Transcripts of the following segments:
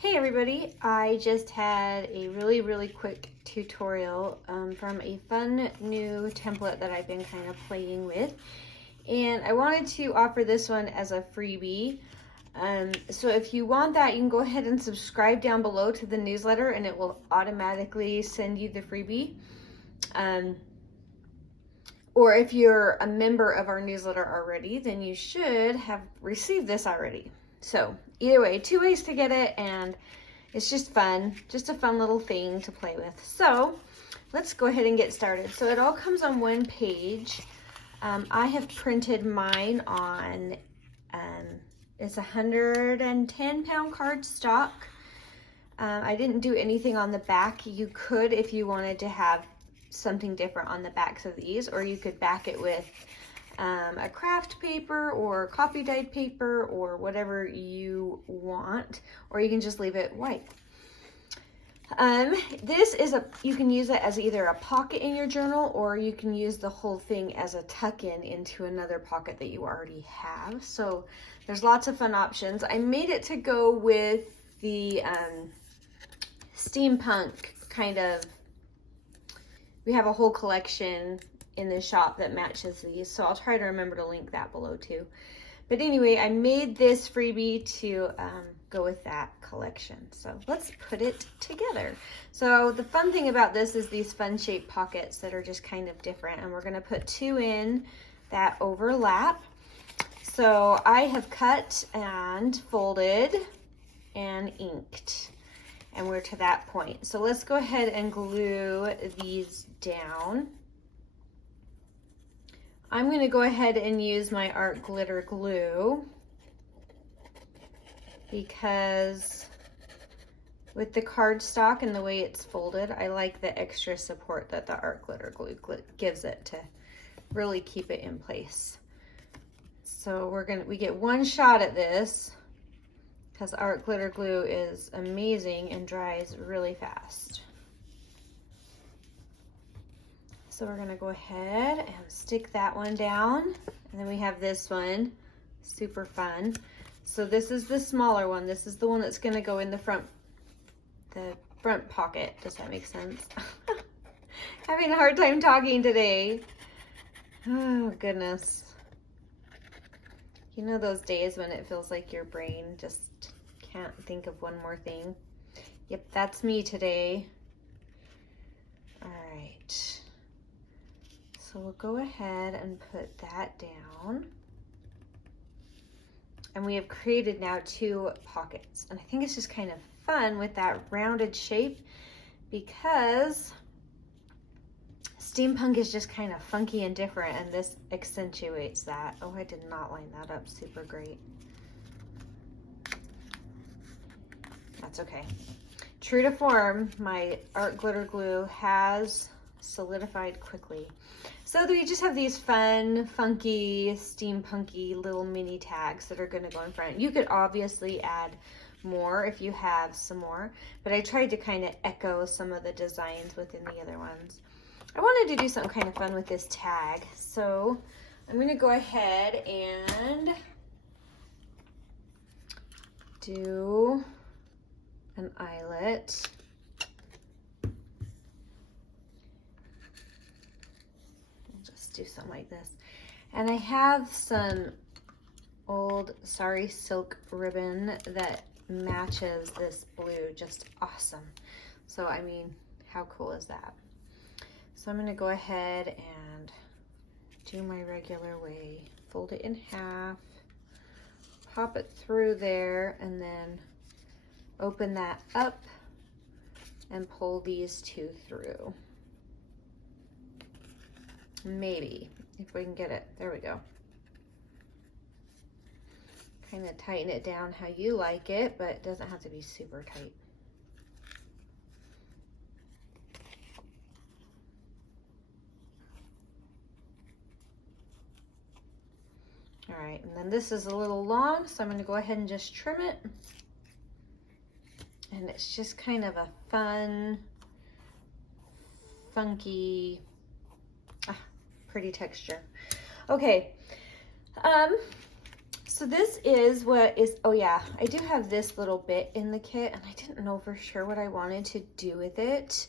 Hey everybody, I just had a really quick tutorial from a fun new template that I've been kind of playing with, and I wanted to offer this one as a freebie. So if you want that, you can go ahead and subscribe down below to the newsletter and it will automatically send you the freebie. Or if you're a member of our newsletter already, then you should have received this already. So either way, two ways to get it, and it's just fun, just a fun little thing to play with. So let's go ahead and get started. So it all comes on one page. I have printed mine on, it's 110-pound cardstock. I didn't do anything on the back. You could if you wanted to have something different on the backs of these, or you could back it with a craft paper or coffee dyed paper or whatever you want, or you can just leave it white. This is you can use it as either a pocket in your journal, or you can use the whole thing as a tuck-in into another pocket that you already have. So there's lots of fun options. I made it to go with the steampunk kind of, we have a whole collection in the shop that matches these, so I'll try to remember to link that below too. But anyway, I made this freebie to go with that collection. So let's put it together. So the fun thing about this is these fun shaped pockets that are just kind of different, and we're gonna put two in that overlap. So I have cut and folded and inked, and we're to that point. So let's go ahead and glue these down. I'm going to go ahead and use my art glitter glue, because with the cardstock and the way it's folded, I like the extra support that the art glitter glue gives it to really keep it in place. So we get one shot at this, because art glitter glue is amazing and dries really fast. So we're gonna go ahead and stick that one down, and then we have this one, super fun. So this is the smaller one. This is the one that's gonna go in the front pocket. Does that make sense? Having a hard time talking today. Oh goodness. You know those days when it feels like your brain just can't think of one more thing? Yep, that's me today. All right. So we'll go ahead and put that down. And we have created now two pockets. And I think it's just kind of fun with that rounded shape, because steampunk is just kind of funky and different, and this accentuates that. Oh, I did not line that up super great. That's okay. True to form, my art glitter glue has solidified quickly. So we just have these fun, funky, steampunky little mini tags that are going to go in front. You could obviously add more if you have some more, but I tried to kind of echo some of the designs within the other ones. I wanted to do something kind of fun with this tag, so I'm going to go ahead and do an eyelet. Do something like this, and I have some old sari silk ribbon that matches this blue just awesome. So I mean, how cool is that? So I'm going to go ahead and do my regular way, fold it in half, pop it through there, and then open that up and pull these two through. Maybe, if we can get it. There we go. Kind of tighten it down how you like it, but it doesn't have to be super tight. All right, and then this is a little long, so I'm going to go ahead and just trim it. And it's just kind of a fun, funky, pretty texture. Okay, So this is what is, oh yeah, I do have this little bit in the kit and I didn't know for sure what I wanted to do with it.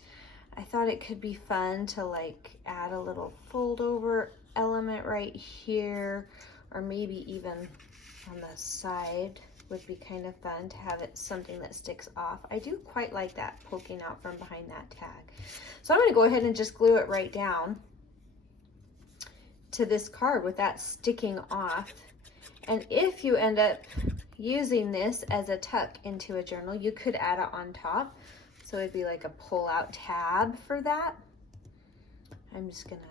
I thought it could be fun to like add a little fold over element right here, or maybe even on the side would be kind of fun to have it something that sticks off. I do quite like that poking out from behind that tag. So I'm going to go ahead and just glue it right down to this card with that sticking off. And if you end up using this as a tuck into a journal, you could add it on top. So it'd be like a pull-out tab for that. I'm just gonna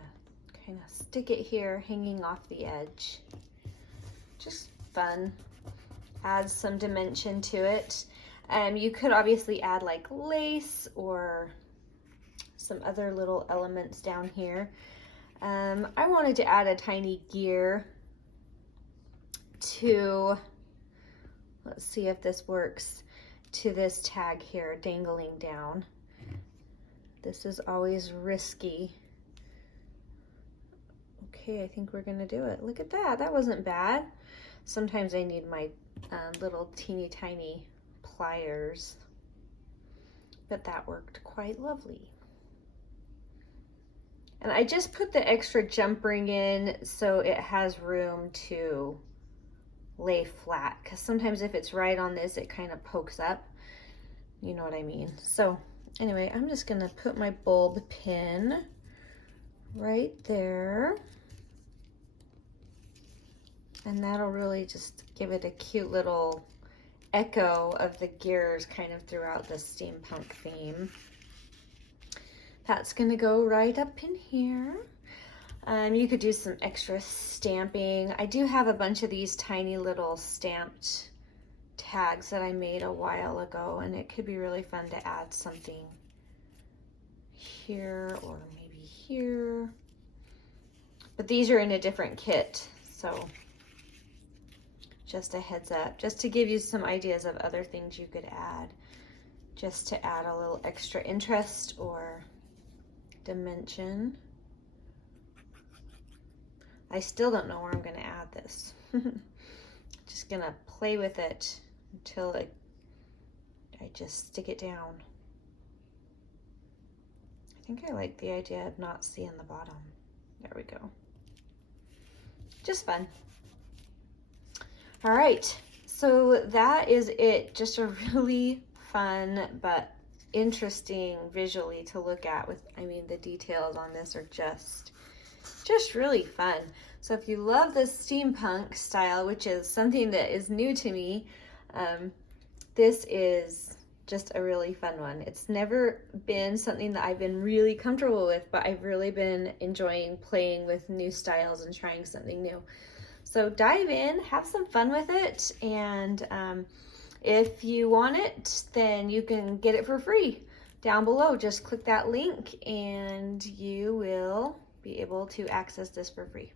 kind of stick it here, hanging off the edge. Just fun. Adds some dimension to it. You could obviously add like lace or some other little elements down here. I wanted to add a tiny gear to, let's see if this works, to this tag here dangling down. This is always risky. Okay, I think we're gonna do it. Look at that, that wasn't bad. Sometimes I need my little teeny tiny pliers, but that worked quite lovely. And I just put the extra jump ring in so it has room to lay flat, because sometimes if it's right on this, it kind of pokes up. You know what I mean? So anyway, I'm just gonna put my bulb pin right there. And that'll really just give it a cute little echo of the gears kind of throughout the steampunk theme. That's gonna go right up in here. You could do some extra stamping. I do have a bunch of these tiny little stamped tags that I made a while ago, and it could be really fun to add something here or maybe here. But these are in a different kit, so just a heads up, just to give you some ideas of other things you could add, just to add a little extra interest or dimension. I still don't know where I'm gonna add this. Just gonna play with it until I just stick it down. I think I like the idea of not seeing the bottom. There we go. Just fun. All right, so that is it. Just a really fun but interesting visually to look at with, I mean, the details on this are just really fun. So if you love the steampunk style, which is something that is new to me, this is just a really fun one. It's never been something that I've been really comfortable with, but I've really been enjoying playing with new styles and trying something new. So dive in, have some fun with it, and if you want it, then you can get it for free down below. Just click that link and you will be able to access this for free.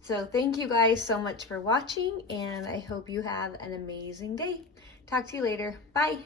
So thank you guys so much for watching, and I hope you have an amazing day. Talk to you later. Bye.